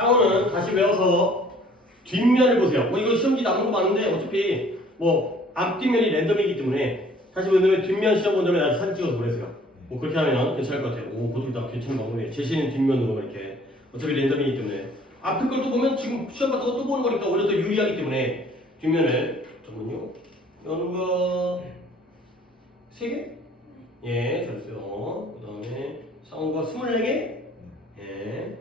상어는 다시 외워서 뒷면을 보세요. 뭐 이거 시험지 남은 거 많은데 어차피 뭐 앞뒷면이 랜덤이기 때문에 다시 보면 뒷면 시험 본다음에 나한테 사진 찍어서 보내세요. 뭐 그렇게 하면 괜찮을 것 같아요. 오, 그것도 다 괜찮은 방법이에요. 제시는 뒷면으로 이렇게 어차피 랜덤이기 때문에 앞에 걸 또 보면 지금 시험 같은 거 또 보는 거니까 오히려 더 유리하기 때문에 뒷면을 잠깐만요. 여는 거 3개? 예, 잘했어요. 그 다음에 상어가 24개? 예.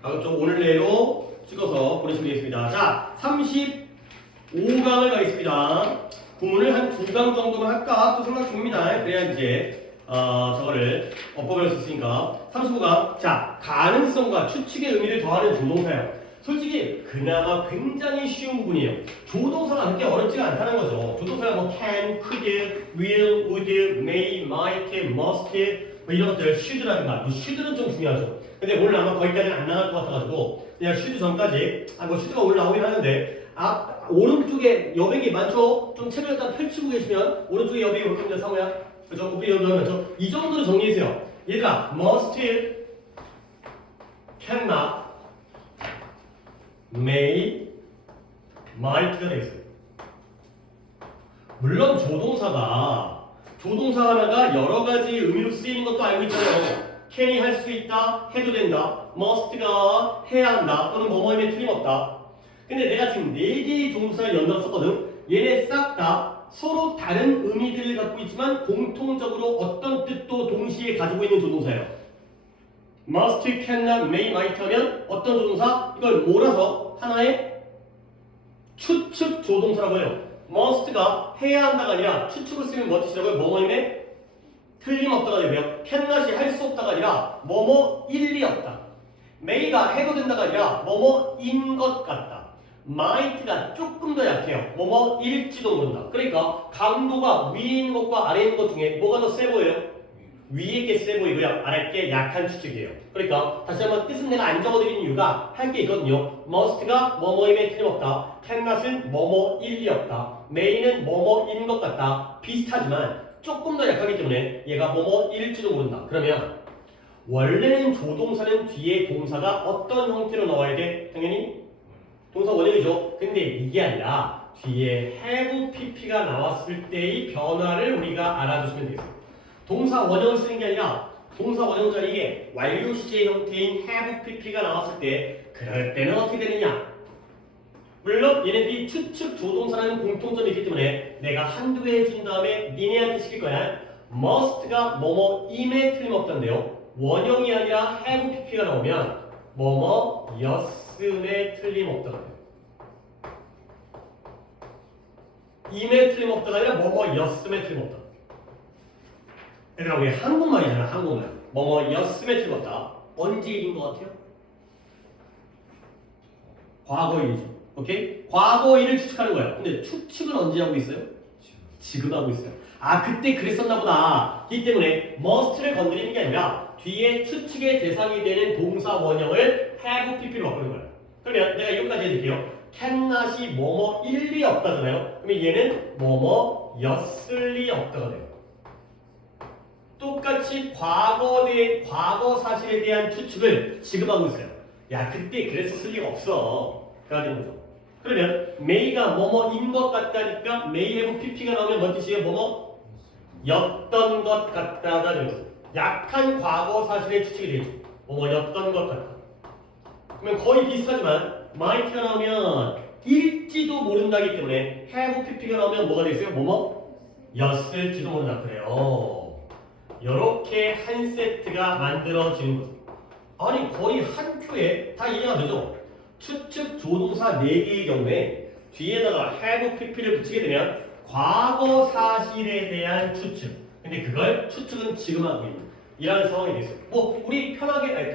가급적 오늘 내로 찍어서 보내시면 되겠습니다. 자, 35강을 가겠습니다. 구문을 한 2강 정도만 할까? 또 생각 중입니다. 그래야 이제 저거를 엇법을 할 수 있으니까. 35강. 자, 가능성과 추측의 의미를 더하는 조동사예요. 솔직히 그나마 굉장히 쉬운 부분이에요. 조동사가 그렇게 어렵지가 않다는 거죠. 조동사가 뭐 can, could, will, would, may, might, must 뭐 이런 것들 should라든가 이 should는 좀 중요하죠. 근데 오늘 아마 거기까지는 안 나갈 것 같아가지고 그냥 should 전까지 뭐 should가 오늘 나오긴 하는데 오른쪽에 여백이 많죠? 좀 책을 일단 펼치고 계시면 오른쪽에 여백이 올 겁니다. 상호야. 그죠? 우리 여백이 많죠? 이 정도로 정리해주세요. 얘들아 must, cannot, may, might가 되겠어요. 물론 조동사 하나가 여러 가지 의미로 쓰이는 것도 알고 있잖아요. can이 할 수 있다, 해도 된다. must가 해야 한다, 또는 뭐뭐임에 틀림없다. 근데 내가 지금 4개의 조동사를 연달아 썼거든. 얘네 싹 다 서로 다른 의미들을 갖고 있지만 공통적으로 어떤 뜻도 동시에 가지고 있는 조동사예요. must, cannot, may, might 하면 어떤 조동사? 이걸 몰아서 하나의 추측 조동사라고 해요. must가 해야 한다가 아니라 추측을 쓰면 뭐 뜻이라고요? 뭐뭐임에 틀림없다가 되고요. cannot이 할 수 없다가 아니라 뭐뭐 일리 없다. may가 해도 된다가 아니라 뭐뭐인 것 같다. might가 조금 더 약해요. 뭐뭐일지도 모른다. 그러니까 강도가 위에 있는 것과 아래에 있는 것 중에 뭐가 더 세 보여요? 위에 게 세 보이고요. 아래 게 약한 추측이에요. 그러니까 다시 한번 뜻은 내가 안 적어드리는 이유가 할 게 있거든요. must가 뭐뭐임에 틀림없다. cannot은 뭐뭐일리 없다. may는 뭐뭐인 것 같다. 비슷하지만 조금 더 약하기 때문에 얘가 뭐뭐일지도 모른다. 그러면 원래는 조동사는 뒤에 동사가 어떤 형태로 나와야 돼? 당연히 동사 원형이죠. 근데 이게 아니라 뒤에 have pp가 나왔을 때의 변화를 우리가 알아주시면 되겠습니다. 동사 원형을 쓰는 게 아니라 동사 원형 자리에 완료 시제 형태인 have pp가 나왔을 때 그럴 때는 어떻게 되느냐? 물론 얘네들이 추측 조동사라는 공통점이 있기 때문에 내가 한두 개 해준 다음에 니네한테 시킬 거야. must가 뭐뭐임에 틀림없다인데요. 원형이 아니라 have pp가 나오면 뭐뭐였음에 틀림없다가 돼요. 임에 틀림없다가 아니라 뭐뭐였음에 틀림없다. 얘들아 우리 한국말이잖아. 한국말. 뭐뭐였음에 틀림없다. 언제 일인 것 같아요? 과거일이죠. 오케이? 과거일을 추측하는 거예요. 근데 추측은 언제 하고 있어요? 지금 하고 있어요. 그때 그랬었나 보다. 이 때문에 must를 건드리는 게 아니라 뒤에 추측의 대상이 되는 동사 원형을 have pp로 바꾸는 거예요. 그러면 내가 이것까지 해드릴게요. cannot이 뭐뭐일 리 없다잖아요. 그러면 얘는 뭐뭐였을 리 없다가 돼요. 똑같이 과거 사실에 대한 추측을 지금 하고 있어요. 야, 그때 그랬었을 리가 없어. 가 되는 거죠. 그러면 may가 뭐뭐인 것 같다니까 may have pp가 나오면 뭔 뜻이에요? 뭐뭐였던 것 같다가 되는 거죠. 약한 과거 사실의 추측이 되죠. 뭐뭐였던 것 같다. 그러면 거의 비슷하지만 might가 나오면 일지도 모른다기 때문에 have pp가 나오면 뭐가 되겠어요? 뭐뭐였을지도 모른다. 그래요. 이렇게 한 세트가 만들어지는 거죠. 아니 거의 한 큐에 다 이해가 되죠? 추측 조동사 4개의 경우에 뒤에다가 have pp를 붙이게 되면 과거 사실에 대한 추측. 근데 그걸 추측은 지금 하고 있는 이라는 상황이 되겠어요. 뭐 우리 편하게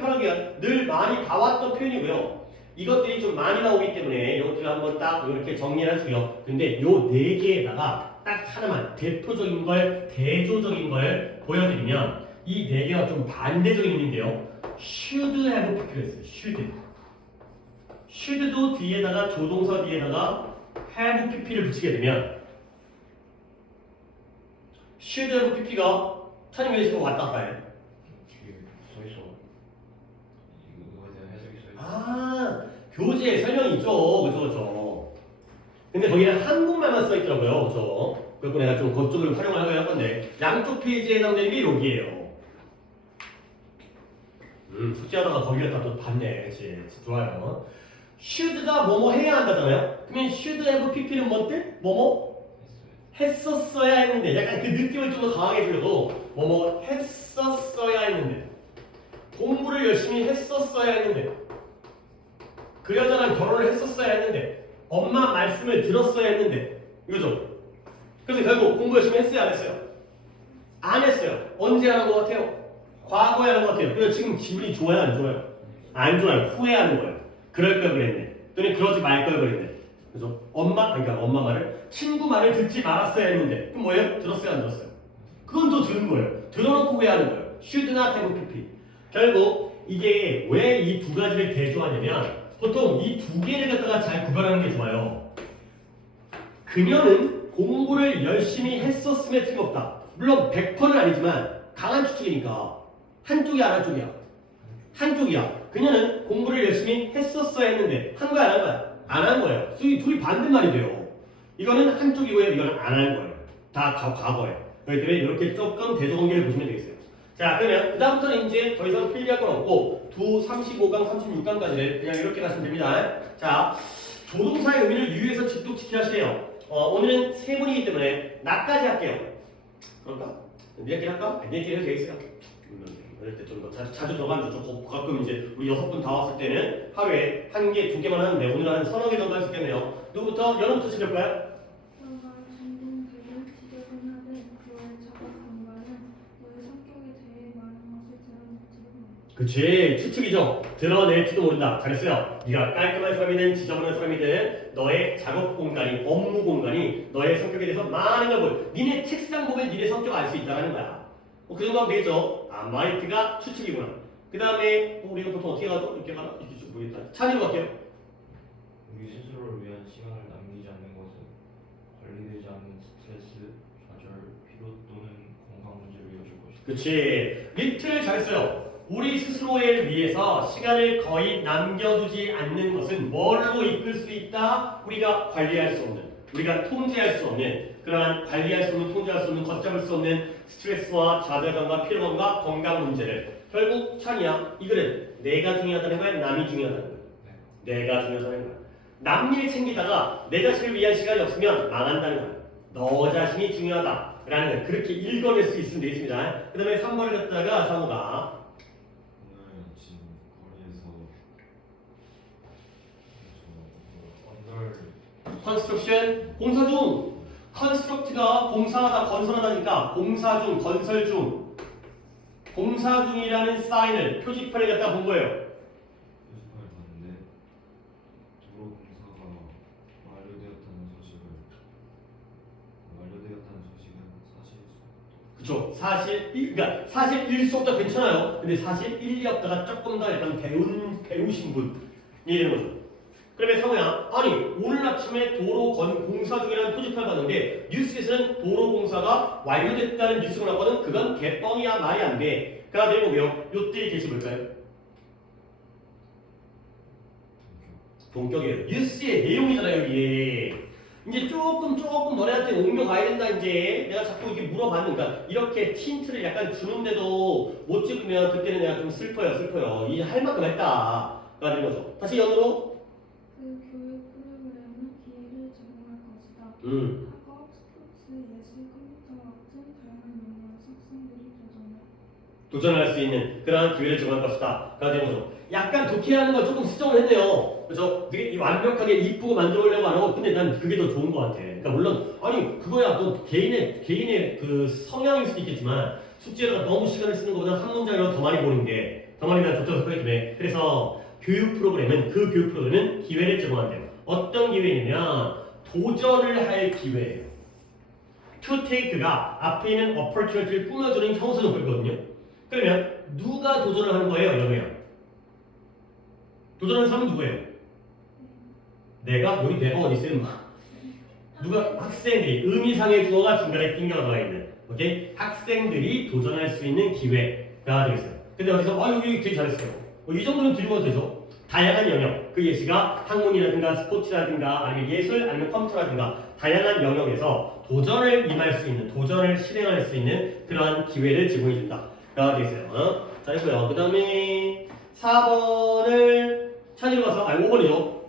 늘 많이 봐왔던 표현이고요. 이것들이 좀 많이 나오기 때문에 이것들을 한번 딱 이렇게 정리를 해주고요. 근데 요 4개에다가 딱 하나만 대표적인 걸 대조적인 걸 보여드리면 이 4개가 좀 반대적인 의미인데요. should have pp를 했어요. should도 뒤에다가 조동사 뒤에다가 have pp를 붙이게 되면 should have pp가 찬이 왜 지금 왔다 갔다 해? 뒤에 써있어. 이거 교재에 설명이 있죠. 그죠. 근데 거기는 한국말만 써 있더라고요. 그죠. 그래서 내가 좀 그쪽을 활용을 할 건데 양쪽 페이지에 해당되는 게 여기예요. 숙제하다가 거기 갖다 또 봤네. 그치. 좋아요. should가 뭐뭐 해야 한다잖아요. 그러면 should have pp는 뭔데? 뭐뭐 했었어야 했는데 약간 그 느낌을 좀 더 강하게 주려고 뭐뭐 했었어야 했는데 공부를 열심히 했었어야 했는데 그 여자랑 결혼을 했었어야 했는데 엄마 말씀을 들었어야 했는데 이거죠. 그래서 결국 공부 열심히 했어요 안 했어요? 안 했어요. 언제 하는 것 같아요? 과거에 하는 것 같아요. 그래서 지금 기분이 좋아요 안 좋아요? 안 좋아요. 후회하는 거예요. 그럴 걸 그랬네. 또는 그러지 말 걸 그랬네. 그래서 그러니까 엄마 말을 친구 말을 듣지 말았어야 했는데 그럼 뭐예요? 들었어요 안 들었어요? 그건 또 들은 거예요. 들어놓고 후회하는 거예요. should not have pp. 결국 이게 왜 이 두 가지를 대조하냐면 보통 이 두 개를 갖다가 잘 구별하는 게 좋아요. 그녀는 공부를 열심히 했었음에 틀림없다. 물론 100%는 아니지만 강한 추측이니까 한쪽이야 안 한쪽이야? 한쪽이야. 그녀는 공부를 열심히 했었어야 했는데 한 거야 안 한 거야? 안 한 거예요. 둘이 반대말이 돼요. 이거는 한쪽이고요. 이거는 안 한 거예요. 다 과거예요. 그렇기 때문에 이렇게 조금 대조관계를 보시면 되겠어요. 자 그러면 그 다음부터는 이제 더 이상 필기할 건 없고 35강, 36강까지를 그냥 이렇게 가시면 됩니다. 자 조동사의 의미를 유의해서 직독 지켜하시래요. 오늘은 세 분이기 때문에 나까지 할게요. 그럴까? 니네끼리 할까? 니네끼리 해도 되겠어요. 이럴 때 좀 더 자주 들어가면 가끔 이제 우리 6분 다 왔을 때는 하루에 한 개, 두 개만 하는데 오늘 한 서너 개 정도 할 수 있겠네요. 누구부터? 연우부터 시작할까요? 그치, 추측이죠. 드러낼지도 모른다. 잘했어요. 네가 깔끔한 사람이든 지저분한 사람이든 너의 작업 공간이, 업무 공간이 너의 성격에 대해서 많은 걸 보여. 니네 책상 보면 니네 성격 알 수 있다는 거야. 그 정도 하면 되겠죠. 마이트가 추측이구나. 그 다음에 우리가 보통 어떻게 가죠? 이렇게 가나? 이렇게 좀 모르겠다. 찬이로 갈게요. 우리 스스로를 위한 시간을 남기지 않는 것은 관리되지 않는 스트레스, 좌절, 피로 또는 건강 문제로 이어질 것이다. 그치. 리틀 잘했어요. 우리 스스로에 위해서 시간을 거의 남겨두지 않는 것은 뭘로 이끌 수 있다? 우리가 관리할 수 없는, 우리가 통제할 수 없는, 그러한 관리할 수 없는, 통제할 수 없는, 걷잡을 수 없는 스트레스와 좌절감과 피로감과 건강 문제를 결국 찬이야 이 글은 내가 중요하다는 거야? 남이 중요하다는 거야? 내가 중요하다는 거야. 남 일 챙기다가 내 자신을 위한 시간이 없으면 망한다는 거야. 너 자신이 중요하다라는 걸 그렇게 읽어낼 수 있으면 되겠습니다. 그 다음에 3번을 갖다가 상호가 오늘 지금 거리에서 컨스트럭션 공사 중 컨스트럭트가 공사하다 건설하다니까 공사 중 건설 중 공사 중이라는 사인을 표지판에 갖다 본 거예요. 표지판을 봤는데 도로 공사가 완료되었다는 소식은 그쵸. 그러니까 사실일 수 없다 괜찮아요. 근데 사실일이 없다가 조금 더 약간 배우신 분이 되는 거죠. 그러면 상호야, 아니 오늘 아침에 도로 공사 중이라는 표지판을 봤는데 뉴스에서는 도로 공사가 완료됐다는 뉴스가 나왔거든. 그건 개뻥이야 말이 안 돼. 그러나 내보고요. 요때 게시 뭘까요? 동격이에요. 뉴스의 내용이잖아요 이게. 이제 조금 너네한테 옮겨가야 된다 이제. 내가 자꾸 이렇게 물어봤는가. 이렇게 틴트를 약간 주는데도 못 찍으면 그때는 내가 좀 슬퍼요. 이 할 만큼 했다. 가 되는 거죠. 다시 연으로. 그 교육 프로그램은 기회를 제공할 것이다. 학업, 스포츠, 예술, 컴퓨터 같은 다양한 영역에서 학생들이 도전할 수 있는 그러한 기회를 제공할 것이다. 가 되는 거죠. 약간 독해하는 건 조금 수정을 했네요. 그래서 되게 완벽하게 이쁘고 만들어보려고 안 하고 근데 난 그게 더 좋은 것 같아. 그러니까 물론 아니 그거야 또 개인의 그 성향일 수도 있겠지만 숙제에다가 너무 시간을 쓰는 것보다 한 문장으로 더 많이 보는 게 더 많이 난 좋다고 생각이 드네. 그래서 그 교육 프로그램은 기회를 제공한대요. 어떤 기회냐면 도전을 할 기회예요. to take가 앞에 있는 opportunity를 꾸며주는 형사적 벌거든요. 그러면 누가 도전을 하는 거예요? 연우야. 도전하는 사람은 누구예요? 내가? 여기 내가 어디 있어요? 누가? 학생들이 의미상의 주어가 중간에 띵겨가 들어가 있는 오케이? 학생들이 도전할 수 있는 기회가 되겠어요. 근데 어디서 여기 되게 잘했어요. 이 정도는 들고 가도 되죠. 다양한 영역 그 예시가 학문이라든가 스포츠라든가 아니면 예술 아니면 컴퓨터라든가 다양한 영역에서 도전을 임할 수 있는, 도전을 실행할 수 있는 그러한 기회를 제공해 준다가 되겠어요. 자, 이고요. 그 다음에 4번을 찾으러 가서 5번이죠.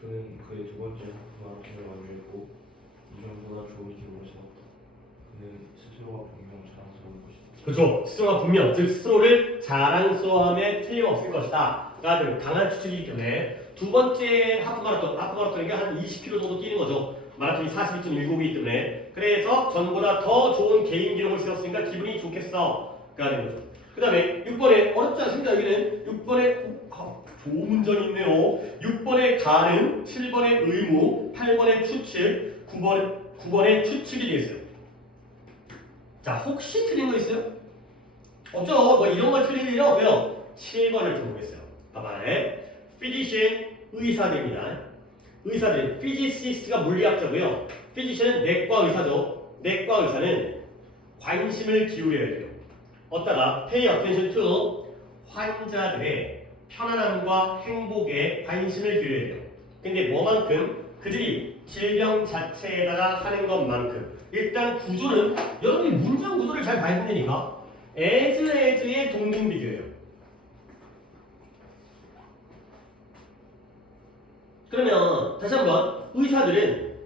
그는 그의 두 번째 하프 마라톤을 완주했고 이전보다 좋은 기록을 세웠다. 그는 스스로가 분명 자랑스러울 것이다. 그렇죠. 스스로가 분명, 즉 스스로를 자랑스러워함에 틀림없을 것이다. 가 강한 추측이기 때문에 두 번째 하프 마라톤이니까 한 20km 정도 뛰는 거죠. 마라톤이 42.19이기 때문에 그래서 전보다 더 좋은 개인 기록을 세웠으니까 기분이 좋겠어. 가 되는 거죠. 그 다음에 6번에 어렵지 않습니다. 여기는 6번에 좋은 문장이 있네요. 6번에 가능, 7번에 의무, 8번에 추측, 9번에 추측이 되겠어요. 자, 혹시 틀린 거 있어요? 없죠. 뭐 이런 걸 틀릴 일은 없고요. 7번을 좀 보겠어요. 봐봐요. physician, 의사들입니다. 의사들, physicist가 물리학자고요. physician은 내과 의사죠. 내과 의사는 관심을 기울여야 돼요. 어디다가 pay attention to 환자들의 편안함과 행복에 관심을 기울여야 돼요. 근데 뭐만큼? 그들이 질병 자체에다가 하는 것만큼 일단 구조는 여러분이 문장 구조를 잘 봐야 된다니까 as의 동등비교예요. 그러면 다시 한번 의사들은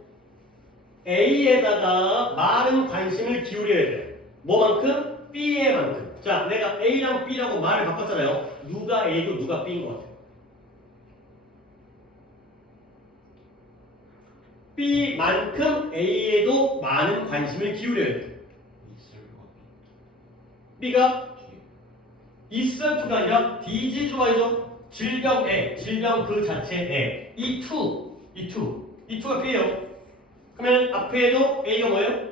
A에다가 많은 관심을 기울여야 돼. 뭐만큼? B에만큼. 자, 내가 A랑 B라고 말을 바꿨잖아요. 누가 A고 누가 B인 것 같아요? B만큼 A에도 많은 관심을 기울여야 돼. 있을 것 B가 뒤에 있을프가 아니라 디지즈와이죠. 질병 그 자체에 이 투가 B예요. 그러면 앞에도 A가 뭐예요?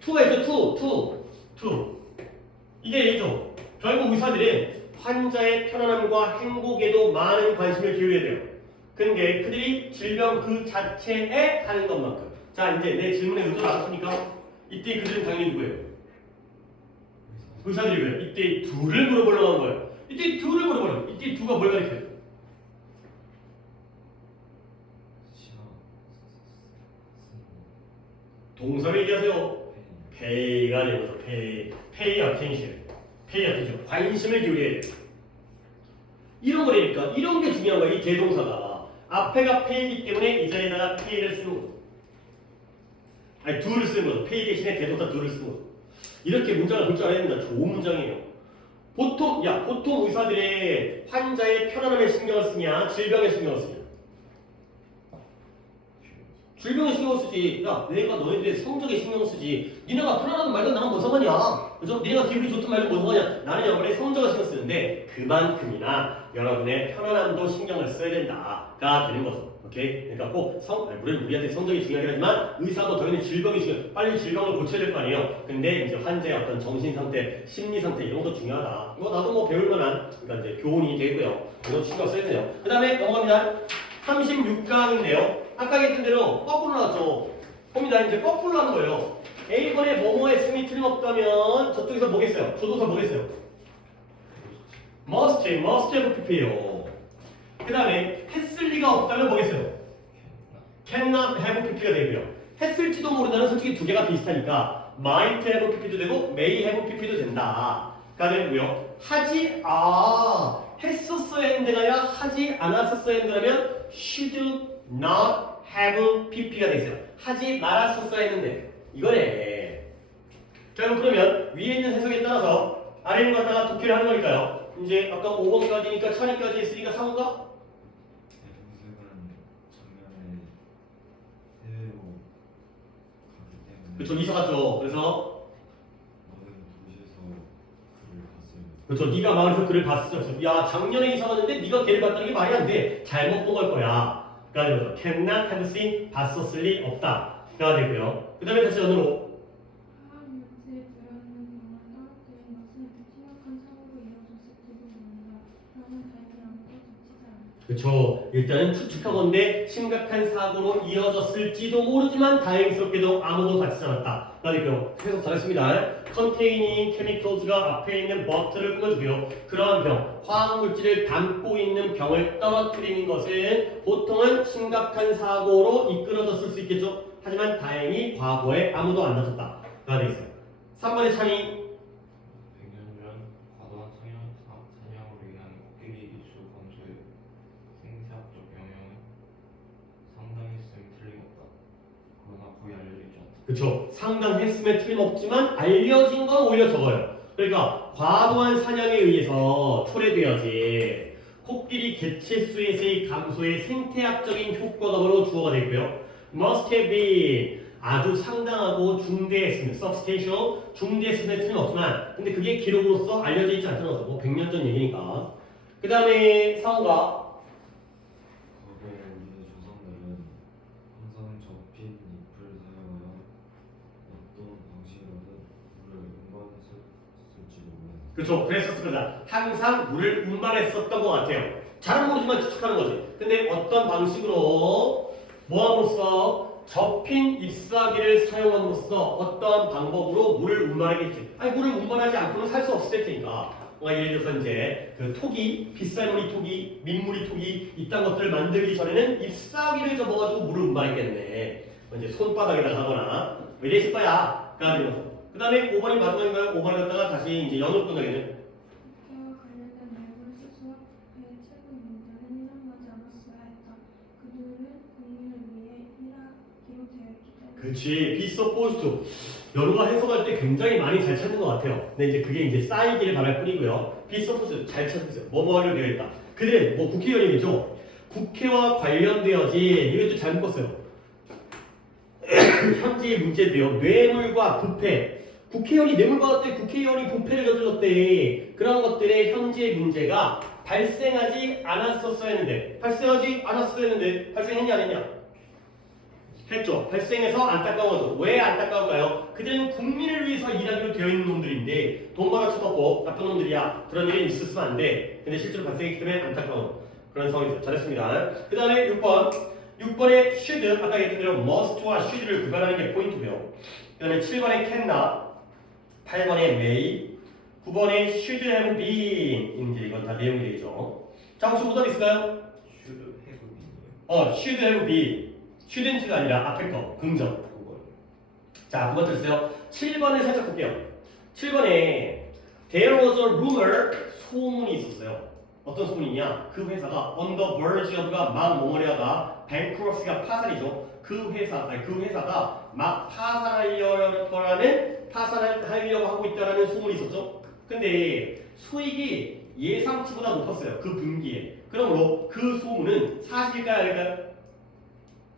투가 있죠. 투. 이게 A죠. 결국 의사들은 환자의 편안함과 행복에도 많은 관심을 기울여야 돼요. 근데 그들이 질병 그 자체에 하는 것만큼. 자, 이제 내 질문의 의도를 알았습니까? 이때 그들은 당연히 누구예요? 의사들이고요. 이때 둘을 물어보려고 한 거예요. 이때 둘을 물어보려고. 이때 두가 뭘 가리켜요? 동사를 얘기하세요. pay가 되면서 pay attention. 관심을 기울여야 돼요. 이런 거라니까. 이런 게 중요한 거야. 이 대동사가. 앞에가 pay이기 때문에 이 자리에다가 pay를 쓰는 거죠. 아니, do를 쓰는 거죠. pay 대신에 대동사 do를 쓰는 거죠. 이렇게 문장을 볼 줄 알아야 됩니다. 좋은 문장이에요. 보통 의사들의 환자의 편안함에 신경을 쓰냐, 질병에 신경을 쓰냐? 질병에 신경을 쓰지. 야, 내가 너희들의 성적에 신경을 쓰지. 니네가 편안하든 말든 나랑 뭔 상관이야. 그죠? 니네가 기분이 좋든 말든 뭔 상관이야. 나는 여러분의 성적에 신경 쓰는데 그만큼이나 여러분의 편안함도 신경을 써야 된다가 되는 거죠. 오케이? 그러니까 꼭 물론 우리한테 성적이 중요하긴 하지만 의사도 당연히 질병이 중요해. 빨리 질병을 고쳐야 될 거 아니에요. 근데 이제 환자의 어떤 정신 상태, 심리 상태 이런 것도 중요하다. 이거 나도 뭐 배울 만한 그러니까 이제 교훈이 되고요. 이거 신경 써야 돼요. 그 다음에 넘어갑니다. 36강인데요. 아까 했던 대로 거꾸로 나왔죠. 봅니다. 이제 거꾸로 하는 거예요. A번에 뭐뭐 했음이 틀림없다면 저쪽에서 뭐겠어요? 조동사 뭐겠어요? must have pp예요. 그 다음에 했을 리가 없다면 뭐겠어요? cannot have pp가 되고요. 했을지도 모른다는 솔직히 두 개가 비슷하니까 might have pp도 되고 may have pp도 된다. 가 되고요. 했었어야 했는데가 아니라 하지 않았었어야 했는데라면 should not have pp가 되겠어요. 하지 말았었어야 했는데 이거네. 자, 그러면 위에 있는 해석에 따라서 아래를 갖다가 독해를 하는 거니까요. 이제 아까 5번까지니까 차니까지 했으니까 3번가? 그렇죠. 이사 갔죠. 그래서 그렇죠. 네가 마을에서 글을 봤었어. 야, 작년에 이사 갔는데 네가 걔를 봤다는 게 말이 안 돼. 잘못 본 걸 거야. 그러니까 cannot have seen 봤었을 리 없다. 가 되고요. 그 다음에 다시 연으로 화학 문제에 들어있는 동안 떨어뜨린 것은 심각한 사고로 이어졌을지도 모른다. 그러면 다행히 아무도 다치지 않았다. 그쵸. 일단은 추측하건대 심각한 사고로 이어졌을지도 모르지만 다행스럽게도 아무도 다치지 않았다. 그러니까요. 해석 잘했습니다. containing chemicals가 앞에 있는 but를 끊어주고요. 그러한 병, 화학물질을 담고 있는 병을 떨어뜨리는 것은 보통은 심각한 사고로 이끌어졌을 수 있겠죠. 하지만 다행히 과거에 아무도 안 다쳤다. 가 되어 있어요. 3번의 찬이 100년 전 과도한 사냥으로 인한 코끼리 이수 감소의 생태학적 영향은 상당했음이 틀림없다. 그러나 거의 알려져 있지 않다. 그쵸. 상당했음에 틀림없지만 알려진 건 오히려 적어요. 그러니까 과도한 사냥에 의해서 초래되어지 코끼리 개체수에서의 감소에 생태학적인 효과가 바로 주어가 되고요. must have been 아주 상당하고 중대했음, substantial, 중대했음에 틀림없지만 근데 그게 기록으로서 알려져 있지 않다는 거죠. 뭐 100년 전 얘기니까. 그 다음에 상호가 과거에 우리 조상들은 항상 접힌 잎을 사용하여 어떤 방식으로든 물을 운반했을지도 모른다. 그렇죠. 그랬었습니다. 항상 물을 운반했었던 것 같아요. 잘은 모르지만 추측하는 거지. 근데 어떤 방식으로 뭐함으로써 접힌 잎사귀를 사용함으로써 어떠한 방법으로 물을 운반하겠지. 아니 물을 운반하지 않고는 살 수 없을 테니까. 예를 들어서 이제 그 토기, 빗살무늬 토기, 민무늬 토기 이딴 것들을 만들기 전에는 잎사귀를 접어가지고 물을 운반했겠네. 이제 손바닥에다가 하거나 이랬을 거야. 그 다음에 5번이 마지막인가요? 5번을 갖다가 다시 이제 연을 끝나게는 국회와 관련된 내용을 스스로 국회의 최고 문제는 인정하지 않았어야 했다. 그들은 국민을 위해 일하기로 되어 있기 때문에. 그치, be supposed to. 연우가 해석할 때 굉장히 많이 잘 찾는 것 같아요. 근데 이제 그게 이제 쌓이기를 바랄 뿐이고요. be supposed to 잘 찾으세요. 뭐뭐하려 되어 있다. 그들은 뭐 국회의원이죠. 국회와 관련되어지 이것도 잘 묶었어요. 현재의 문제인데요. 뇌물과 부패. 국회의원이 뇌물 받았대. 국회의원이 부패를 저질렀대. 그런 것들의 현재 문제가 발생하지 않았었어야 했는데 발생하지 않았어야 했는데 발생했냐 안 했냐? 했죠. 발생해서 안타까운 거죠. 왜 안타까울까요? 그들은 국민을 위해서 일하기로 되어 있는 놈들인데 돈 받아 쳐먹고 나쁜 놈들이야. 그런 일이 있었으면 안 돼. 근데 실제로 발생했기 때문에 안타까운 그런 상황이죠. 잘했습니다. 그 다음에 6번 6번에 should 아까 얘기했던 대로 must와 should를 구별하는 게 포인트고요. 그 다음에 7번에 can나 8번에 may 9번에 should have been 이제 이건 다 내용이 되죠. 자 혹시 오답 있을까요? should have been이요. should have been shouldn't가 아니라 앞에 거 긍정. 9번. 자 9번 들으세요. 7번을 살짝 볼게요. 7번에 there was a rumor 소문이 있었어요. 어떤 소문이냐? 그 회사가 on the verge of가 막 뭐뭐하다 bankruptcy가 파산이죠. 그 회사가 막 파산하려고 하고 있다라는 소문이 있었죠. 근데 수익이 예상치보다 높았어요. 그 분기에. 그러므로 그 소문은 사실일까요? 아닐까요?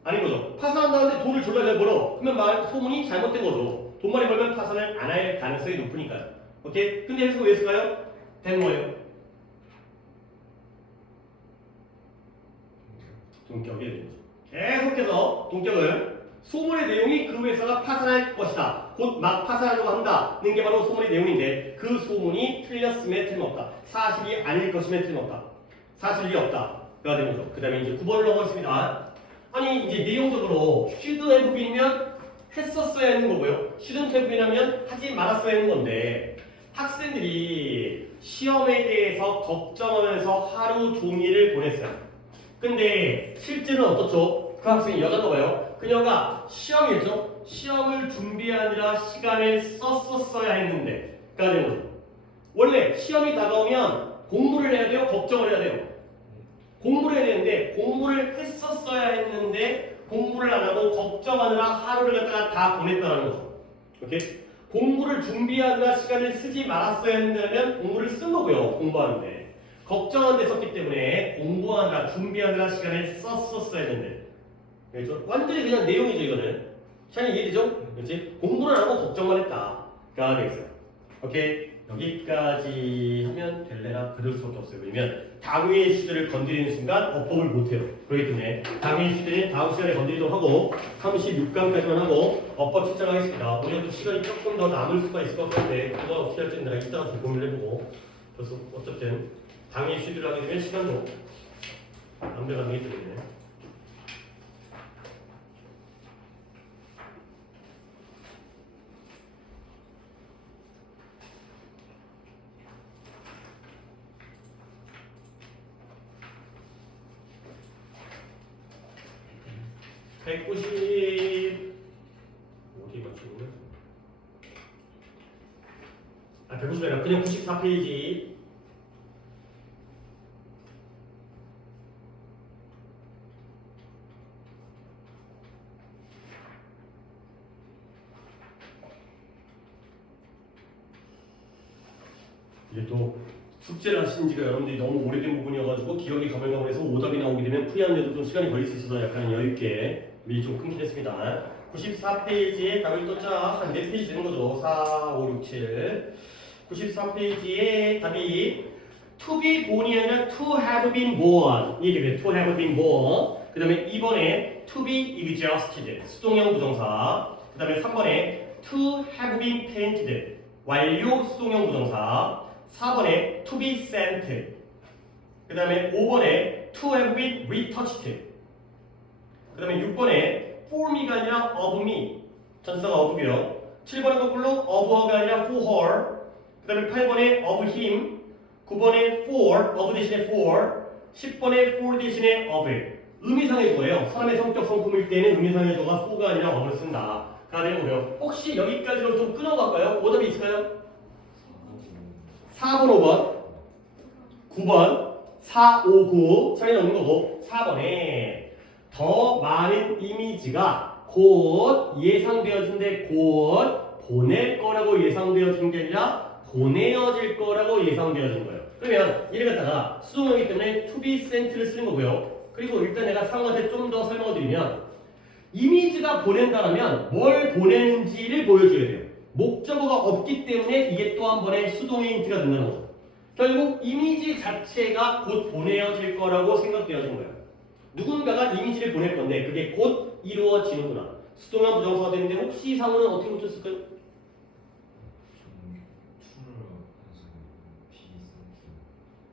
아닌 거죠. 파산한다는데 돈을 졸라 잘 벌어. 그러면 소문이 잘못된 거죠. 돈 많이 벌면 파산을 안 할 가능성이 높으니까요. 오케이? 근데 해석을 왜 했을까요? 된 거예요. 동격이 되는 거죠. 계속해서 동격을 소문의 내용이 그 회사가 파산할 것이다. 곧 막 파산하려고 한다는 게 바로 소문의 내용인데 그 소문이 틀렸음에 틀림없다. 사실이 아닐 것임에 틀림없다. 사실이 없다. 가 되는 거죠. 그 다음에 이제 9번을 넘어가겠습니다. 아니 이제 내용적으로 should have been이면 했었어야 하는 거고요. shouldn't have been하면 하지 말았어야 하는 건데 학생들이 시험에 대해서 걱정하면서 하루 종일을 보냈어요. 근데 실제로는 어떻죠? 그 학생이 여자인가 봐요. 그녀가 시험이었죠? 시험을 준비하느라 시간을 썼었어야 했는데 가 되는 거죠. 원래 시험이 다가오면 공부를 해야 돼요? 걱정을 해야 돼요? 공부를 해야 되는데 공부를 했었어야 했는데 공부를 안 하고 걱정하느라 하루를 갖다가 다 보냈다는 거죠. 오케이? 공부를 준비하느라 시간을 쓰지 말았어야 한다면 공부를 쓴 거고요. 공부하는데 걱정한 데 썼기 때문에 공부하느라 준비하느라 시간을 썼었어야 했는데 그렇죠? 완전히 그냥 내용이죠. 이거는 샤니 이해되죠? 그렇지? 공부를 안 하고 걱정만 했다 가 되겠어요. 오케이? 여기까지 하면 될래나 그럴 수밖에 없어요. 왜냐면 당위의 시들을 건드리는 순간 어법을 못해요. 그렇기 때문에 당위의 시들은 다음 시간에 건드리도록 하고 36강까지만 하고 어법 채점하겠습니다. 우리가 또 시간이 조금 더 남을 수가 있을 것 같은데 그거 어떻게 할지 내가 이따가 좀 고민을 해보고 그래서 어쨌든 당위의 시들을 하게 되면 시간도 담배감이 들리네. 어디 맞추는 거야? 190이 아니라 그냥 94페이지. 이게 또 숙제를 하신 지가 여러분들이 너무 오래된 부분이어가지고 기억이 가물가물해서 오답이 나오게 되면 풀이하는데도 좀 시간이 걸릴 수 있어서 약간 여유있게 미리 좀 끊긴 했습니다. 94페이지에 답을 또 쫙 한 4페이지 되는 거죠. 4, 5, 6, 7. 94페이지에 답이 to be born이 아니라 to have been born. 이게 되게 to have been born. 그 다음에 2번에 to be exhausted. 수동형 부정사. 그 다음에 3번에 to have been painted. 완료 수동형 부정사. 4번에 to be sent. 그 다음에 5번에 to have been retouched. 그 다음에 6번에 for me가 아니라 of me. 전사가 of고요. 7번에 거꾸로 of her가 아니라 for her. 그 다음에 8번에 of him. 9번에 for, of 대신에 for. 10번에 for 대신에 of. 의미상의 조예요. 사람의 성격 성품일 때는 의미상의 조가 for가 아니라 of를 쓴다. 가 되고요. 혹시 여기까지로 좀 끊어갈까요? 오답이 있을까요? 4번, 5번, 9번, 4, 5, 9 차례 넣는 거고 4번에 더 많은 이미지가 곧 예상되어진데 곧 보낼 거라고 예상되어진 게 아니라 보내어질 거라고 예상되어진 거예요. 그러면 이를 갖다가 수동이기 때문에 to be sent를 쓰는 거고요. 그리고 일단 내가 상호한테 좀 더 설명을 드리면 이미지가 보낸다라면 뭘 보내는지를 보여줘야 돼요. 목적어가 없기 때문에 이게 또 한 번의 수동의 힌트가 된다는 거죠. 결국 이미지 자체가 곧 보내어질 거라고 생각되어진 거예요. 누군가가 이미지를 보낼 건데 그게 곧 이루어지는구나. 수동형 부정사가 되는데 혹시 상호는 어떻게 고쳤을까요?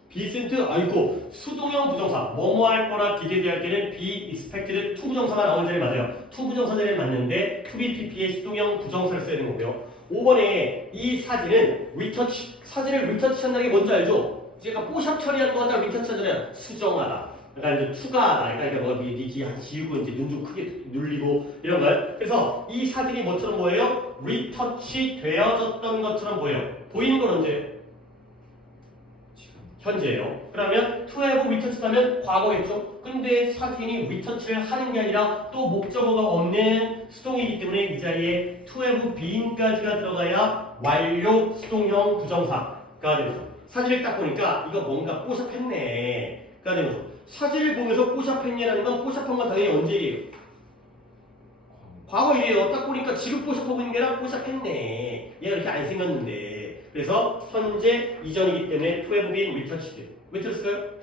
비센트 아이고 수동형 부정사 뭐뭐 할 거라 기대될 때는 be expected to 부정사가 나오는 자리 맞아요. to 부정사 자리에 맞는데 to be pp의 수동형 부정사를 써야 되는 거고요. 5번에 이 사진은 retouch 사진을 retouch 한다는 게 뭔지 알죠? 제가 뽀샵 처리하는 거 갖다가 retouch 하잖아요. 수정하다. 그러니까 이제 추가하다. 그러니까 뭐 뒤에 지우고 이제 눈 좀 크게 눌리고 이런 거예요. 그래서 이 사진이 뭐처럼 보여요? retouch 되어졌던 것처럼 보여요. 보이는 건 언제? 현재예요. 그러면 to have retouched 하면 과거겠죠? 근데 사진이 retouch를 하는 게 아니라 또 목적어가 없는 수동이기 때문에 이 자리에 to have been까지가 들어가야 완료 수동형 부정사가 되죠. 사진을 딱 보니까 이거 뭔가 뽀샵했네 가 되는 거죠. 사진을 보면서 뽀샵했냐라는 건 뽀샵한 건 당연히 언제예요? 과거이래요. 딱 보니까 지금 뽀샵하고 있는 게 아니라 뽀샵했네. 얘가 이렇게 안 생겼는데 그래서 현재 이전이기 때문에 to have been retouched. 왜 틀었을까요?